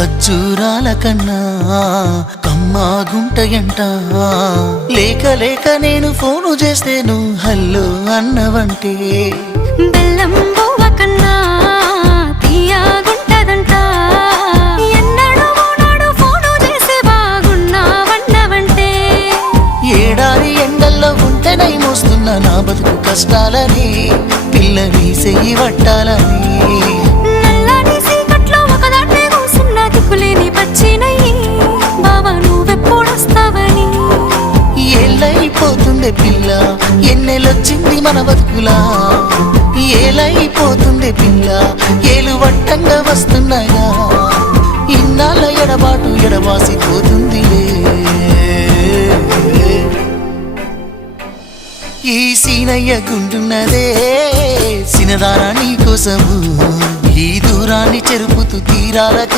ఖర్జూరాల కన్నా కమ్మాగుంటయంట. లేక లేక నేను ఫోను చేస్తే నువ్వు హల్లో అన్నవంటే బెల్లం బువ్వ కన్నా తీయగుంటదంట. ఎన్నడూ నాడు ఫోను చేసి బాగున్నావన్నవంటే ఏడాది ఎండల్లో ఉంటేనై మోస్తున్నా నా బతుకు కష్టాలని పిల్లని సెయ్యి పట్టాలని. నల్లని సీకట్లో ఒకదాన్నే కూసున్న దిక్కులేని పచ్చినయ్యి బావా నువ్వెప్పుడొస్తావని. ఏళ్ళైపోతుందే పిల్ల ఎన్నెలొచ్చింది మన బతుకులా. ఏలైపోతుందే పిల్ల ఏలు వట్టంగా వస్తున్నాయా. ఇన్నాళ్ళ ఎడబాటు ఎడవాసిపోతుందిలే. ఈ సీనయ్య గుంటున్నదే సినదానా నీ కోసము. ఈ దూరాన్ని చెరుపుతూ తీరాల